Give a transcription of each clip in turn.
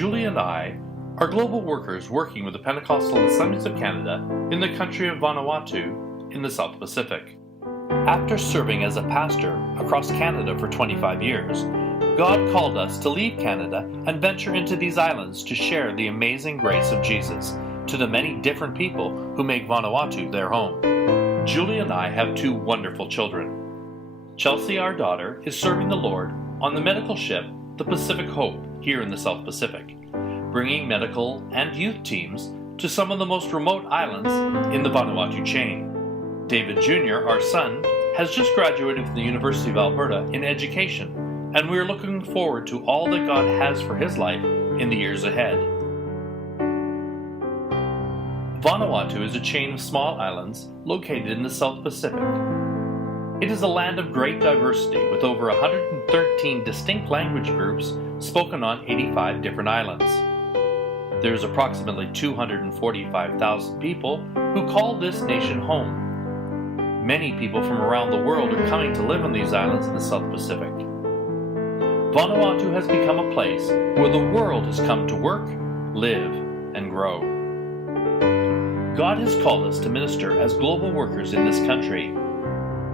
Julie and I are global workers working with the Pentecostal Assemblies of Canada in the country of Vanuatu in the South Pacific. After serving as a pastor across Canada for 25 years, God called us to leave Canada and venture into these islands to share the amazing grace of Jesus to the many different people who make Vanuatu their home. Julie and I have two wonderful children. Chelsea, our daughter, is serving the Lord on the medical ship, the Pacific Hope, here in the South Pacific, bringing medical and youth teams to some of the most remote islands in the Vanuatu chain. David Jr., our son, has just graduated from the University of Alberta in education, and we are looking forward to all that God has for his life in the years ahead. Vanuatu is a chain of small islands located in the South Pacific. It is a land of great diversity with over 113 distinct language groups spoken on 85 different islands. There is approximately 245,000 people who call this nation home. Many people from around the world are coming to live on these islands in the South Pacific. Vanuatu has become a place where the world has come to work, live, and grow. God has called us to minister as global workers in this country.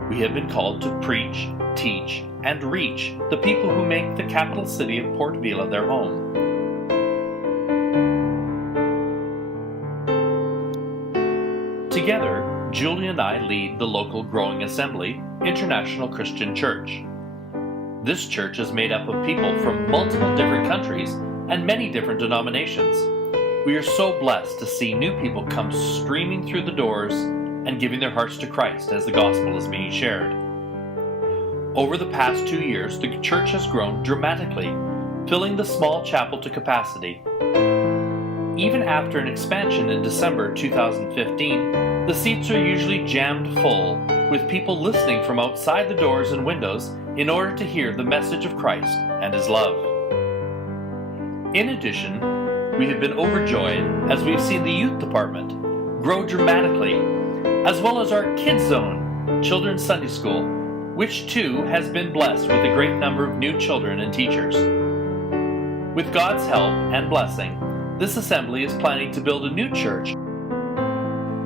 We have been called to preach, teach, and reach the people who make the capital city of Port Vila their home. Together, Julie and I lead the local growing assembly, International Christian Church. This church is made up of people from multiple different countries and many different denominations. We are so blessed to see new people come streaming through the doors and giving their hearts to Christ as the gospel is being shared. Over the past 2 years, the church has grown dramatically, filling the small chapel to capacity. Even after an expansion in December 2015, the seats are usually jammed full, with people listening from outside the doors and windows in order to hear the message of Christ and His love. In addition, we have been overjoyed as we've seen the youth department grow dramatically, as well as our Kids Zone, Children's Sunday School, which too has been blessed with a great number of new children and teachers. With God's help and blessing, this assembly is planning to build a new church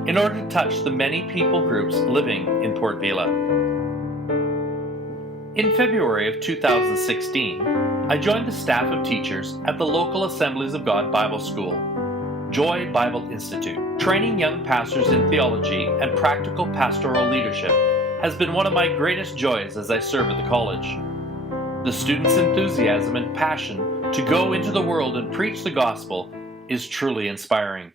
in order to touch the many people groups living in Port Vila. In February of 2016, I joined the staff of teachers at the local Assemblies of God Bible School, Joy Bible Institute. Training young pastors in theology and practical pastoral leadership has been one of my greatest joys as I serve at the college. The students' enthusiasm and passion to go into the world and preach the gospel is truly inspiring.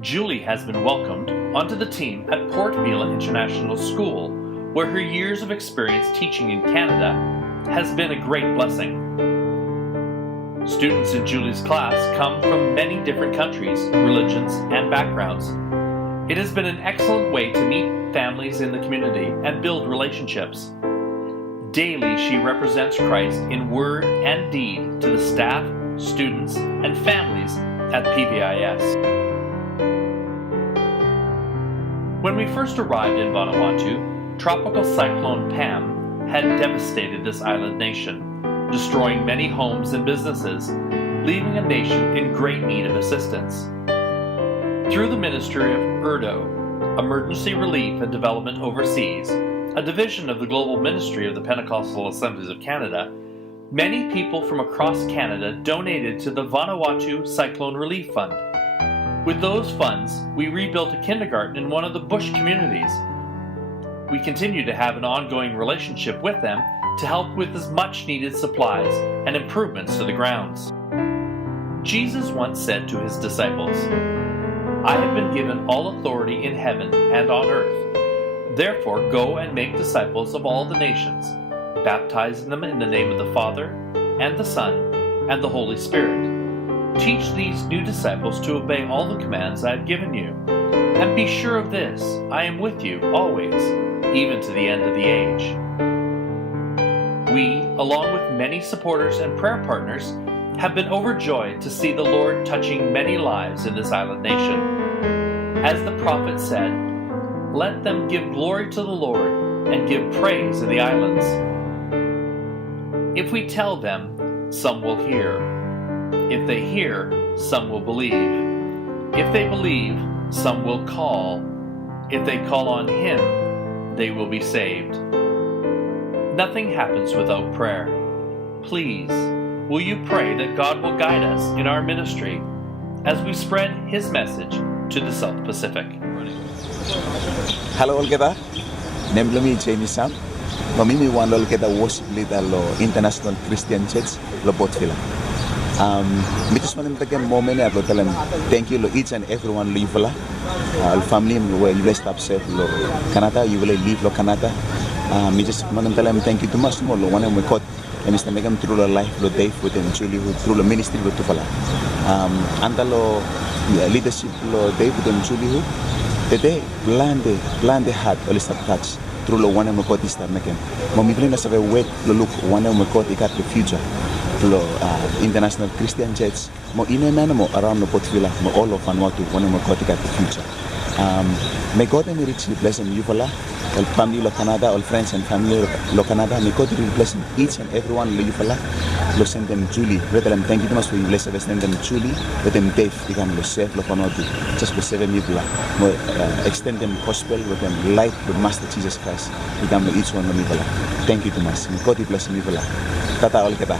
Julie has been welcomed onto the team at Port Vila International School, where her years of experience teaching in Canada has been a great blessing. Students in Julie's class come from many different countries, religions, and backgrounds. It has been an excellent way to meet families in the community and build relationships. Daily, she represents Christ in word and deed to the staff, students, and families at PVIS. When we first arrived in Vanuatu, Tropical Cyclone Pam had devastated this island nation, destroying many homes and businesses, leaving a nation in great need of assistance. Through the ministry of ERDO, Emergency Relief and Development Overseas, a division of the global ministry of the Pentecostal Assemblies of Canada, many people from across Canada donated to the Vanuatu Cyclone Relief Fund. With those funds, we rebuilt a kindergarten in one of the bush communities. We continue to have an ongoing relationship with them to help with as much needed supplies and improvements to the grounds. Jesus once said to his disciples, "I have been given all authority in heaven and on earth. Therefore go and make disciples of all the nations, baptizing them in the name of the Father, and the Son, and the Holy Spirit. Teach these new disciples to obey all the commands I have given you. And be sure of this, I am with you always, even to the end of the age." We, along with many supporters and prayer partners, have been overjoyed to see the Lord touching many lives in this island nation. As the prophet said, "Let them give glory to the Lord and give praise in the islands." If we tell them, some will hear. If they hear, some will believe. If they believe, some will call. If they call on Him, they will be saved. Nothing happens without prayer. Please, will you pray that God will guide us in our ministry as we spread His message to the South Pacific? Hello, Olgeda. Nemblemi Jamie Sam. Mimi wan Olgeda worship leader lo International Christian Church lo Botfila. Me just want to take a moment to tell them thank you lo each and everyone lo Yuvala. Family lo you blessed upset lo Canada, you will leave lo Canada. Me just want to tell them thank you too much more lo one we caught. And Mr. Megan through the life lo Dave with them Julie through the ministry lo Tufala. Andalo leadership lo Dave with them Julie today plan the heart all is touch through lo one we caught this time again. Mami plan us have a wait lo look one we caught it at the future. Lo International Christian Church mo inena mo around the Portvilla mo all of Vanuatu one mo caught it at the future. May God and richly bless them Yuvala, all family lo Canada, all friends and family lo Canada. May God really bless them each and everyone lo Yuvala. Lo send them Julie. Let them thank you so much for you bless them. Send them Julie. Let them Dave. They can lo save lo Vanuatu. Just lo save them Yuvala. Mo extend them gospel with them light with Master Jesus Christ. They can lo each one lo Yuvala. Thank you so much. May God bless them Yuvala. Tata all kita.